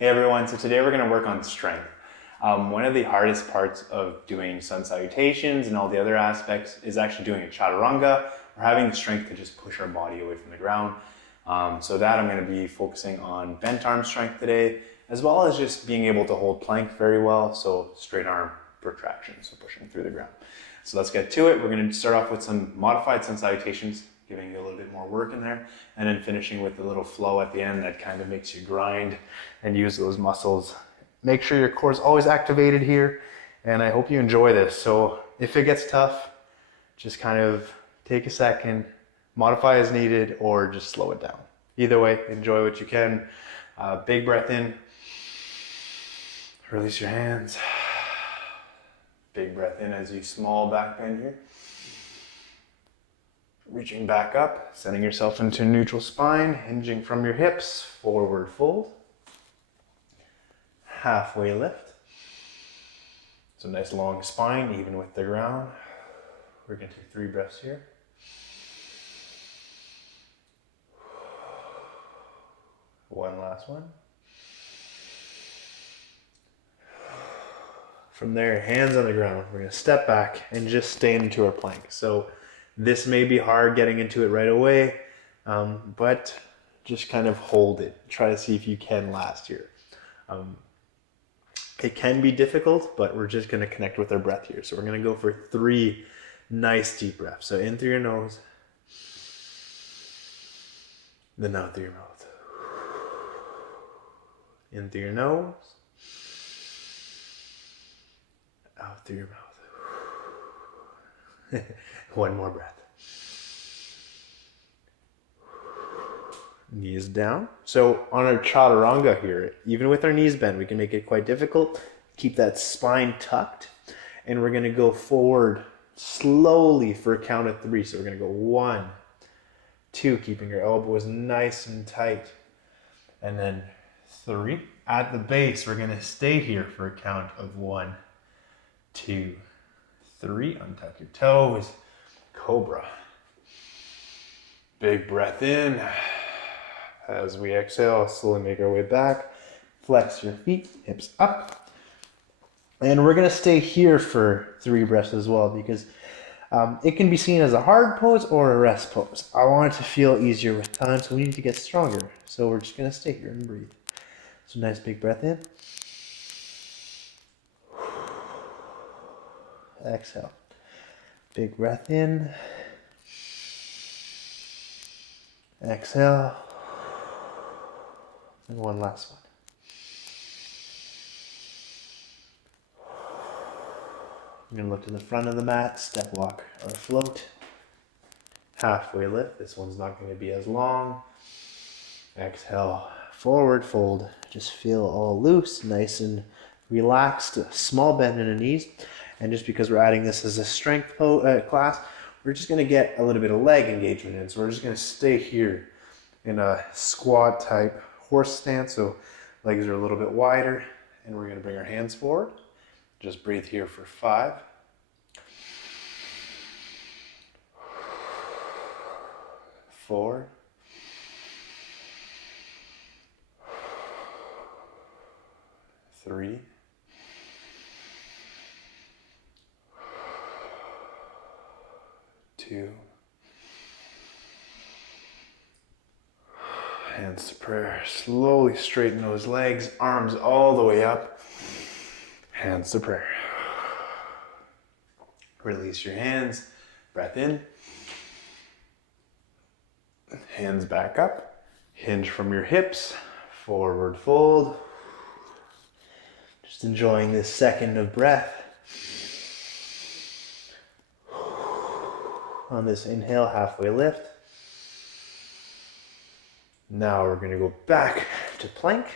Hey everyone, so today we're going to work on strength. One of the hardest parts of doing sun salutations and all the other aspects is actually doing a chaturanga, or having the strength to just push our body away from the ground. So that I'm going to be focusing on bent arm strength today, as well as just being able to hold plank very well, so straight arm protraction, so pushing through the ground. So let's get to it. We're going to start off with some modified sun salutations, giving you a little bit more work in there, and then finishing with a little flow at the end that kind of makes you grind and use those muscles. Make sure your core is always activated here, and I hope you enjoy this. So if it gets tough, just kind of take a second, modify as needed, or just slow it down. Either way, enjoy what you can. Big breath in, release your hands. Big breath in as you small back bend here. Reaching back up, sending yourself into neutral spine, hinging from your hips, forward fold. Halfway lift. So nice long spine, even with the ground. We're going to take 3 breaths here. One last one. From there, hands on the ground. We're going to step back and just stand into our plank. So this may be hard getting into it right away, but just kind of hold it. Try to see if you can last here. It can be difficult, but we're just going to connect with our breath here. So we're going to go for 3 nice deep breaths. So in through your nose, then out through your mouth. In through your nose, out through your mouth. One more breath. Knees down. So on our chaturanga here, even with our knees bent, we can make it quite difficult. Keep that spine tucked. And we're going to go forward slowly for a count of 3. So we're going to go 1, 2, keeping your elbows nice and tight. And then 3. At the base, we're going to stay here for a count of 1, 2, 3. Untuck your toes. Cobra. Big breath in. As we exhale, slowly make our way back. Flex your feet, hips up. And we're going to stay here for 3 breaths as well, because it can be seen as a hard pose or a rest pose. I want it to feel easier with time, so we need to get stronger. So we're just going to stay here and breathe. So nice big breath in. Exhale. Big breath in. Exhale. And one last one. You're going to look to the front of the mat, step walk or float. Halfway lift. This one's not going to be as long. Exhale, forward fold. Just feel all loose, nice and relaxed. Small bend in the knees. And just because we're adding this as a strength class, we're just going to get a little bit of leg engagement in. So we're just going to stay here in a squat type horse stance. So legs are a little bit wider, and we're going to bring our hands forward. Just breathe here for 5. 4. 3. 2. Hands to prayer. Slowly straighten those legs, arms all the way up. Hands to prayer. Release your hands. Breath in. Hands back up. Hinge from your hips. Forward fold. Just enjoying this second of breath. On this inhale, halfway lift. Now we're going to go back to plank.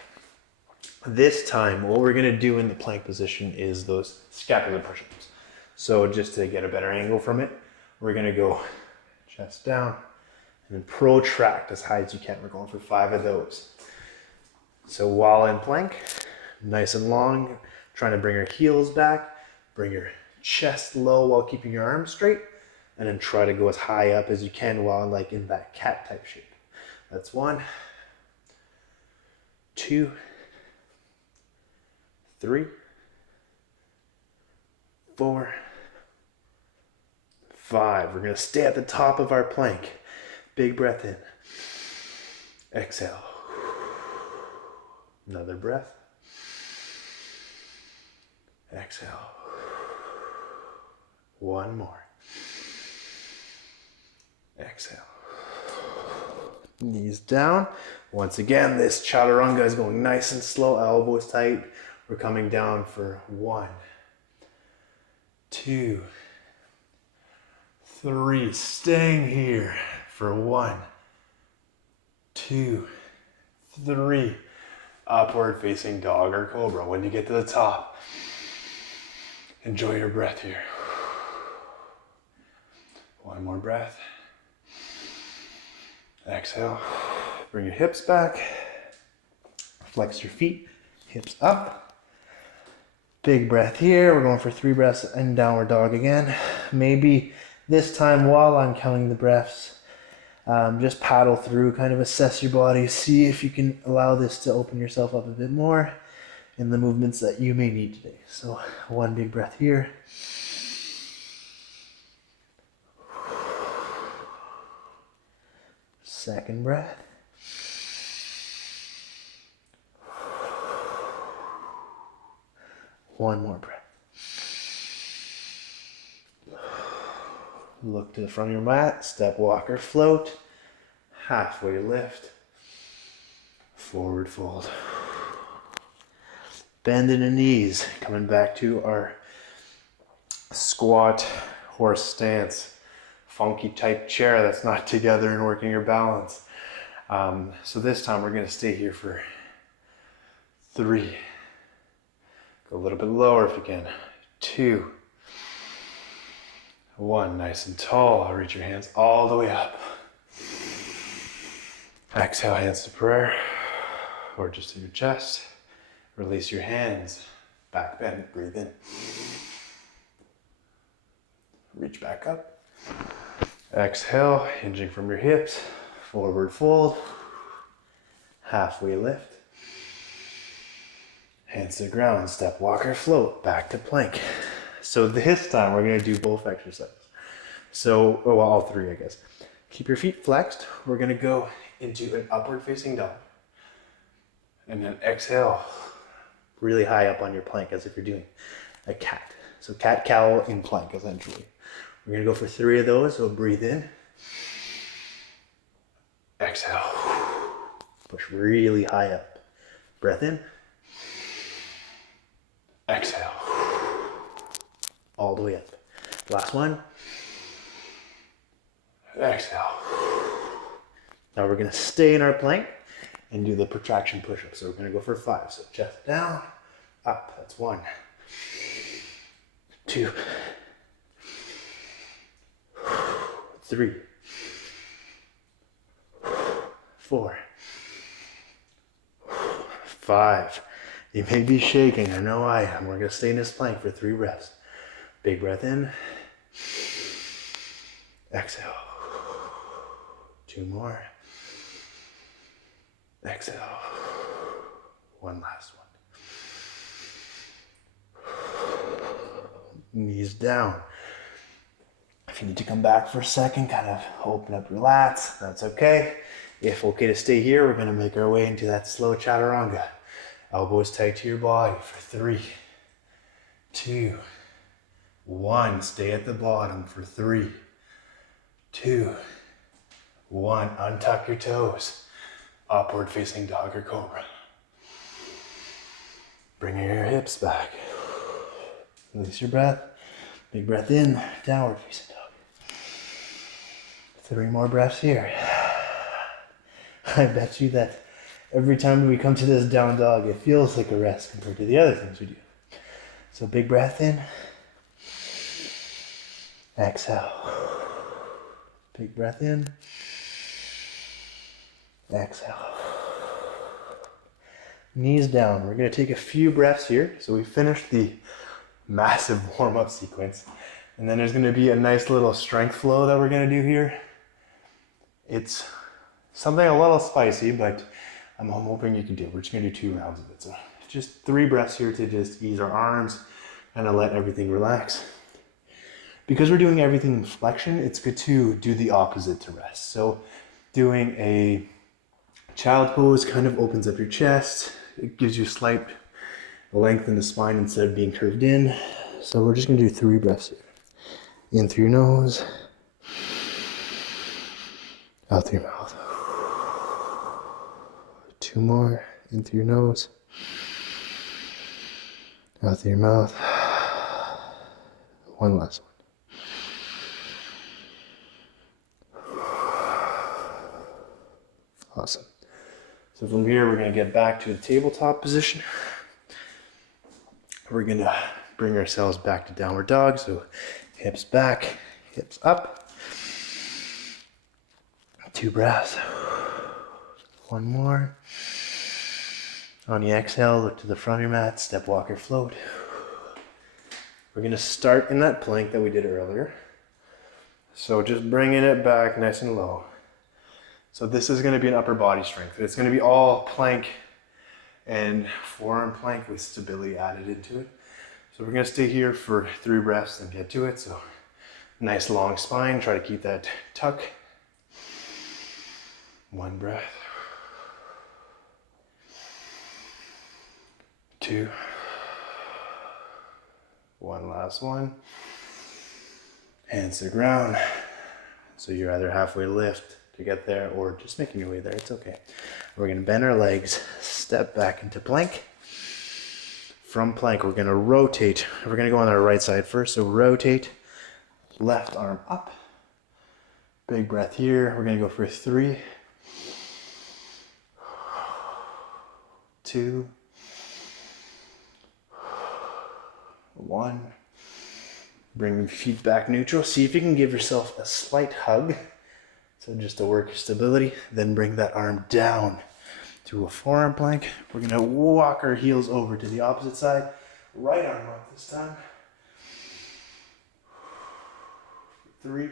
This time, what we're going to do in the plank position is those scapular push-ups. So just to get a better angle from it, we're going to go chest down and then protract as high as you can. We're going for 5 of those. So while in plank, nice and long, trying to bring your heels back, bring your chest low while keeping your arms straight, and then try to go as high up as you can while like in that cat type shape. That's 1, 2, 3, 4, 5. We're going to stay at the top of our plank. Big breath in. Exhale. Another breath. Exhale. One more. Exhale. Knees down. Once again, this chaturanga is going nice and slow, elbows tight. We're coming down for 1, 2, 3. Staying here for 1, 2, 3. Upward facing dog or cobra. When you get to the top, enjoy your breath here. One more breath. Exhale. Bring your hips back. Flex your feet. Hips up. Big breath here. We're going for 3 breaths in downward dog again. Maybe this time while I'm counting the breaths, just paddle through, kind of assess your body, see if you can allow this to open yourself up a bit more in the movements that you may need today. So 1 big breath here. Second breath. One more breath. Look to the front of your mat, step, walk, or float. Halfway lift. Forward fold. Bend in the knees, coming back to our squat horse stance. Funky type chair that's not together and working your balance. So this time we're going to stay here for 3. Go a little bit lower if you can. 2, 1. Nice and tall. Reach your hands all the way up. Exhale, hands to prayer or just to your chest. Release your hands. Back bend. Breathe in. Reach back up. Exhale, hinging from your hips, forward fold, halfway lift, hands to the ground, step, walk, or float, back to plank. So this time we're going to do both exercises. So, well, all 3, I guess. Keep your feet flexed. We're going to go into an upward facing dog. And then exhale, really high up on your plank as if you're doing a cat. So cat cow in plank, essentially. We're going to go for 3 of those, so breathe in. Exhale. Push really high up. Breath in. Exhale. All the way up. Last one. Exhale. Now we're going to stay in our plank and do the protraction push-up. So we're going to go for 5. So chest down, up. That's 1, 2, 3, 4, 5. You may be shaking, I know I am. We're going to stay in this plank for 3 breaths. Big breath in. Exhale. 2 more. Exhale. 1 last one. Knees down. If you need to come back for a second, kind of open up your lats, that's okay. If okay to stay here, we're going to make our way into that slow chaturanga. Elbows tight to your body for 3, 2, 1. Stay at the bottom for 3, 2, 1. Untuck your toes. Upward facing dog or cobra. Bring your hips back. Release your breath. Big breath in, downward facing dog. 3 more breaths here. I bet you that every time we come to this down dog, it feels like a rest compared to the other things we do. So big breath in. Exhale. Big breath in. Exhale. Knees down. We're going to take a few breaths here. So we finished the massive warm-up sequence. And then there's going to be a nice little strength flow that we're going to do here. It's something a little spicy, but I'm hoping you can do it. We're just going to do 2 rounds of it. So just 3 breaths here to just ease our arms and to let everything relax. Because we're doing everything in flexion, it's good to do the opposite to rest. So doing a child pose kind of opens up your chest. It gives you slight length in the spine instead of being curved in. So we're just gonna do 3 breaths here. In through your nose, out through your mouth. 2 more, in through your nose, out through your mouth. 1 last one. Awesome. So from here, we're gonna get back to the tabletop position. We're gonna bring ourselves back to downward dog. So hips back, hips up. 2 breaths. 1 more. On the exhale, look to the front of your mat, step, walk, or float. We're gonna start in that plank that we did earlier. So just bringing it back nice and low. So this is gonna be an upper body strength. It's gonna be all plank and forearm plank with stability added into it. So we're gonna stay here for 3 breaths and get to it. So nice long spine, try to keep that tuck. 1 breath. 2. 1 last one. Hands to the ground. So you're either halfway lift to get there or just making your way there, it's okay. We're gonna bend our legs, step back into plank. From plank, we're gonna rotate. We're gonna go on our right side first, so rotate, left arm up. Big breath here. We're gonna go for 3, 2, 1. Bring your feet back neutral. See if you can give yourself a slight hug. So just to work your stability, then bring that arm down to a forearm plank. We're gonna walk our heels over to the opposite side. Right arm up this time. 3,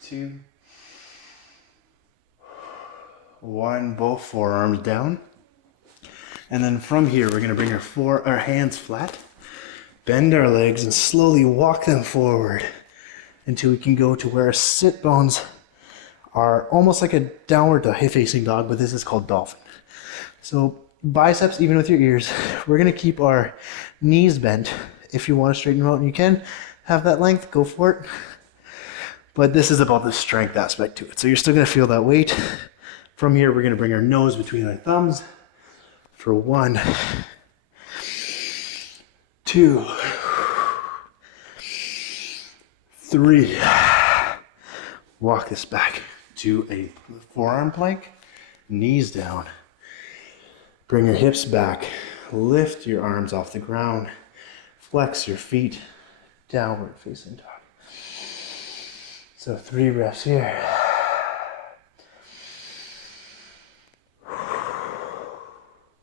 2, 1. Both forearms down. And then from here, we're gonna bring our hands flat, bend our legs, and slowly walk them forward until we can go to where our sit bones are almost like a downward facing dog, but this is called dolphin. So biceps, even with your ears, we're gonna keep our knees bent. If you wanna straighten them out and you can have that length, go for it. But this is about the strength aspect to it. So you're still gonna feel that weight. From here, we're gonna bring our nose between our thumbs for 1, 2, 3. Walk this back to a forearm plank, knees down. Bring your hips back, lift your arms off the ground, flex your feet, downward facing dog. So 3 breaths here.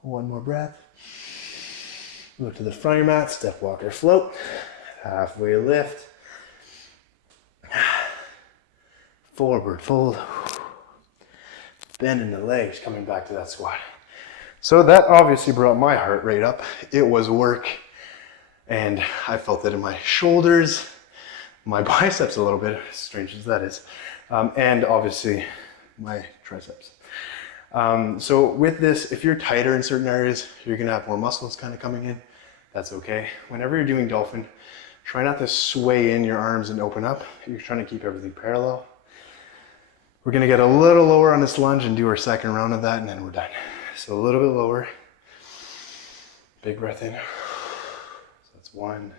1 more breath. Look to the front of your mat, step, walk, or float. Halfway lift. Forward fold. Bending the legs, coming back to that squat. So that obviously brought my heart rate up. It was work, and I felt it in my shoulders, my biceps a little bit, as strange as that is, and obviously my triceps. So with this, if you're tighter in certain areas, you're gonna have more muscles kind of coming in. That's okay. Whenever you're doing dolphin, try not to sway in your arms and open up. You're trying to keep everything parallel. We're gonna get a little lower on this lunge and do our second round of that, and then we're done. So a little bit lower. Big breath in. So that's 1,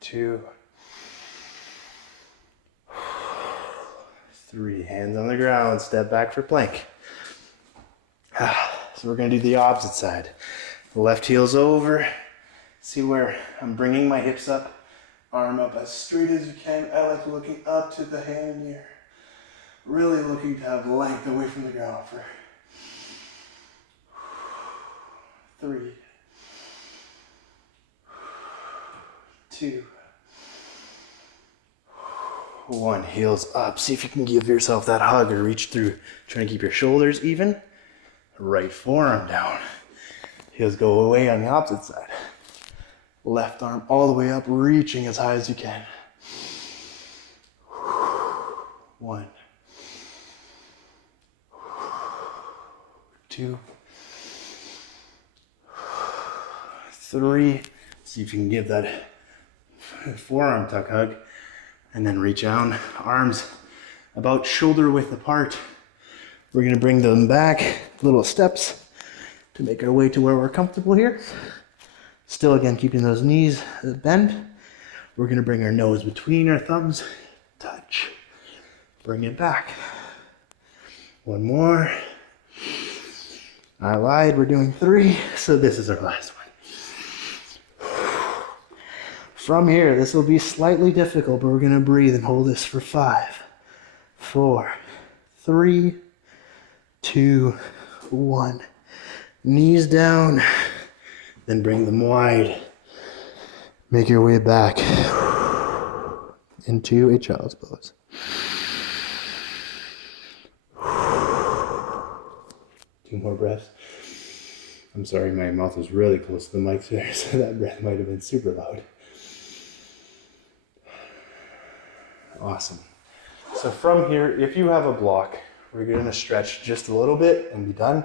2, 3. Hands on the ground, step back for plank. So we're gonna do the opposite side. The left heel's over. See where I'm bringing my hips up, arm up as straight as you can. I like looking up to the hand here. Really looking to have length away from the ground for 3, 2, 1, heels up. See if you can give yourself that hug or reach through. Trying to keep your shoulders even. Right forearm down. Heels go away on the opposite side. Left arm all the way up, reaching as high as you can. 1, 2, 3. See if you can give that forearm tuck hug. And then reach down, arms about shoulder width apart. We're gonna bring them back, little steps to make our way to where we're comfortable here. Still, again, keeping those knees bent. We're gonna bring our nose between our thumbs, touch. Bring it back. 1 more. I lied, we're doing 3, so this is our last one. From here, this will be slightly difficult, but we're gonna breathe and hold this for 5, 4, 3, 2, 1. Knees down, then bring them wide. Make your way back into a child's pose. Two more breaths. I'm sorry, my mouth was really close to the mic there, so that breath might have been super loud. Awesome. So from here, if you have a block, we're going to stretch just a little bit and be done.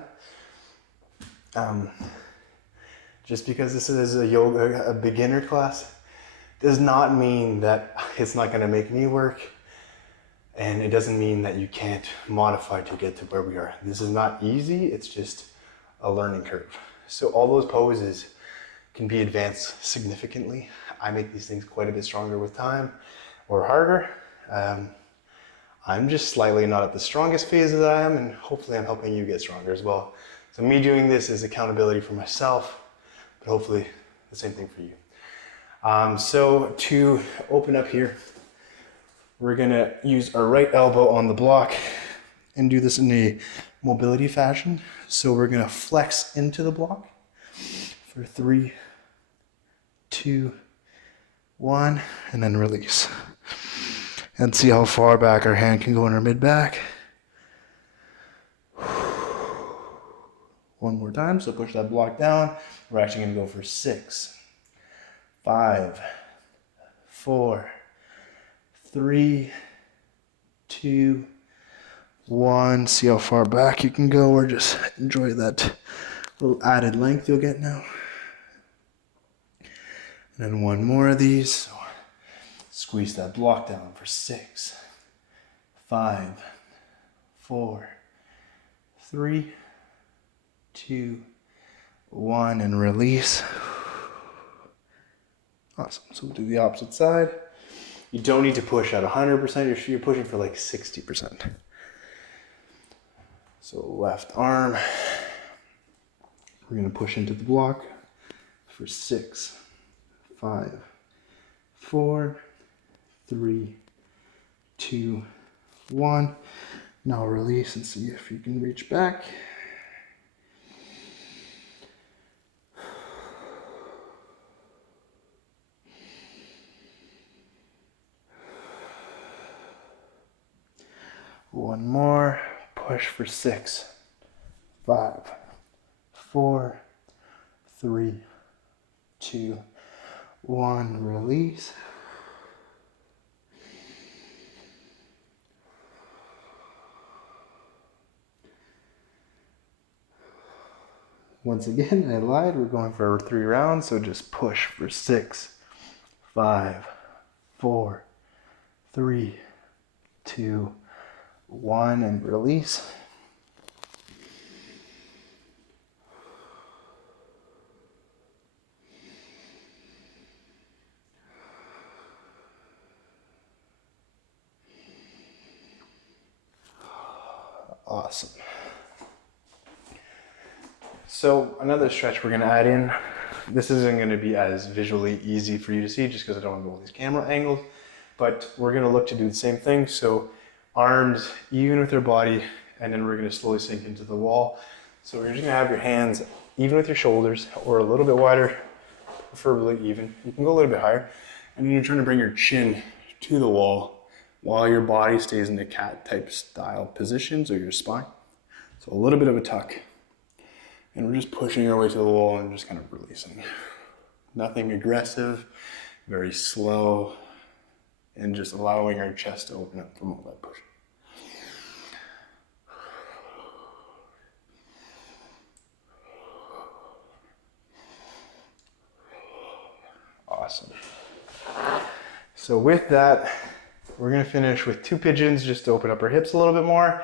Just because this is a beginner class does not mean that it's not going to make me work, and it doesn't mean that you can't modify to get to where we are. This is not easy, it's just a learning curve. So all those poses can be advanced significantly. I make these things quite a bit stronger with time or harder. I'm just slightly not at the strongest phase that I am, and hopefully I'm helping you get stronger as well. So me doing this is accountability for myself, but hopefully the same thing for you. So to open up here, we're gonna use our right elbow on the block and do this in a mobility fashion. So we're gonna flex into the block for 3, 2, 1, and then release. And see how far back our hand can go in our mid-back. 1 more time, so push that block down. We're actually gonna go for 6, 5, 4, 3, 2, 1. See how far back you can go, or just enjoy that little added length you'll get now. And then 1 more of these. So squeeze that block down for 6, 5, 4, 3, 2, 1, and release. Awesome. So we'll do the opposite side. You don't need to push at 100%. You're pushing for like 60%. So left arm. We're going to push into the block for 6, 5, 4, 3, 2, 1. Now release and see if you can reach back. One more. Push for 6, 5, 4, 3, 2, 1. Release. Once again, I lied. We're going for 3 rounds, so just push for 6, 5, 4, 3, 2, 1, and release. Awesome. So another stretch we're going to add in. This isn't going to be as visually easy for you to see just because I don't have all these camera angles, but we're going to look to do the same thing. So arms even with your body, and then we're going to slowly sink into the wall. So you're just going to have your hands even with your shoulders, or a little bit wider, preferably even. You can go a little bit higher, and then you're trying to bring your chin to the wall while your body stays in the cat type style positions or your spine. So a little bit of a tuck. And we're just pushing our way to the wall and just kind of releasing. Nothing aggressive, very slow, and just allowing our chest to open up from all that push. Awesome. So with that, we're gonna finish with 2 pigeons just to open up our hips a little bit more,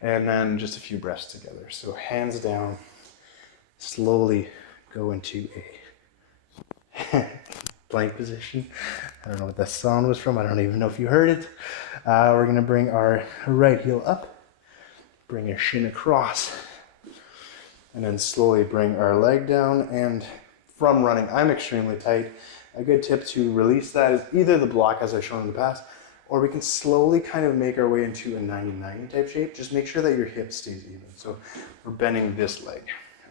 and then just a few breaths together. So hands down, slowly go into a plank position. I don't know what that sound was from. I don't even know if you heard it. We're gonna bring our right heel up, bring your shin across, and then slowly bring our leg down. And from running, I'm extremely tight. A good tip to release that is either the block as I've shown in the past, or we can slowly kind of make our way into a 90-90 type shape. Just make sure that your hip stays even. So we're bending this leg.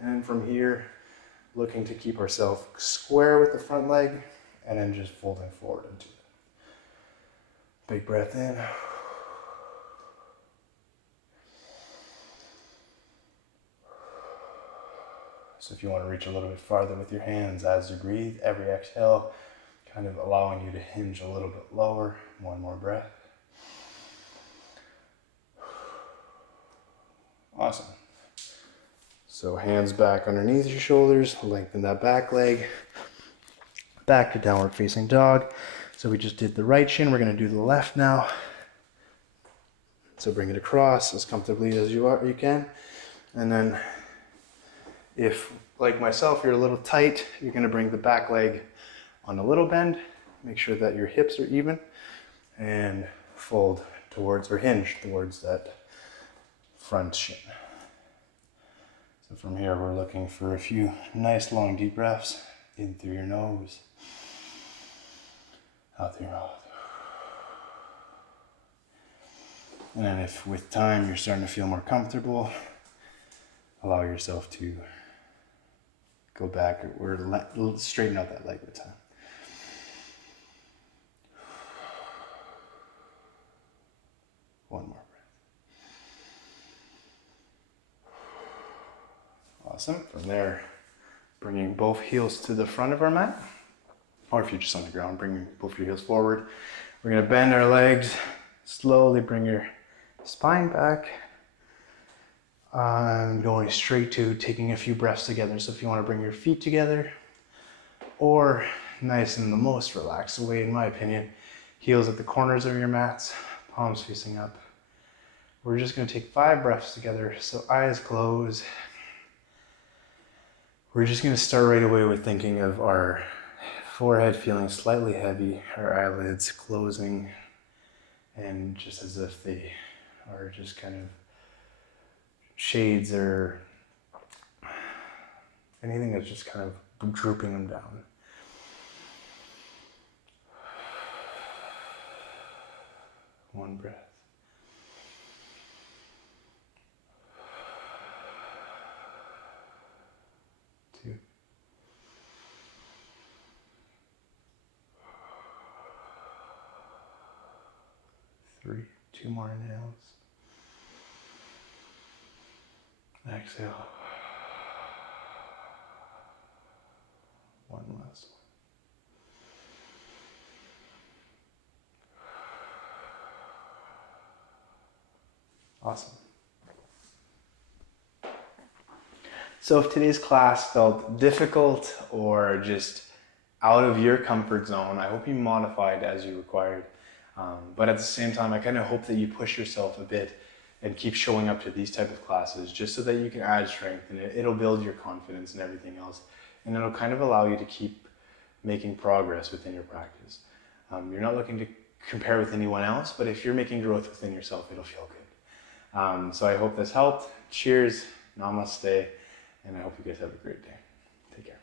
And from here, looking to keep ourselves square with the front leg, and then just folding forward into it. Big breath in. So if you want to reach a little bit farther with your hands as you breathe, every exhale, kind of allowing you to hinge a little bit lower. One more breath. Awesome. So hands back underneath your shoulders, lengthen that back leg, back to downward facing dog. So we just did the right shin, we're gonna do the left now. So bring it across as comfortably as you can. And then if, like myself, you're a little tight, you're gonna bring the back leg on a little bend. Make sure that your hips are even and fold towards or hinge towards that front shin. So from here, we're looking for a few nice long deep breaths in through your nose, out through your mouth. And then if with time you're starting to feel more comfortable, allow yourself to go back or straighten out that leg with time. One more breath. Awesome. From there, bringing both heels to the front of our mat, or if you're just on the ground, bringing both your heels forward. We're going to bend our legs, slowly bring your spine back. I'm going straight to taking a few breaths together. So if you want to bring your feet together, or nice in the most relaxed way, in my opinion, heels at the corners of your mats, palms facing up. We're just going to take 5 breaths together. So eyes closed. We're just going to start right away with thinking of our forehead feeling slightly heavy, our eyelids closing, and just as if they are just kind of shades or anything that's just kind of drooping them down. One breath. Two. 3. 2 more inhales. Exhale. One last one. Awesome. So if today's class felt difficult or just out of your comfort zone, I hope you modified as you required. But at the same time, I kind of hope that you push yourself a bit and keep showing up to these type of classes just so that you can add strength, and it'll build your confidence and everything else. And it'll kind of allow you to keep making progress within your practice. You're not looking to compare with anyone else, but if you're making growth within yourself, it'll feel good. So I hope this helped. Cheers, namaste, and I hope you guys have a great day. Take care.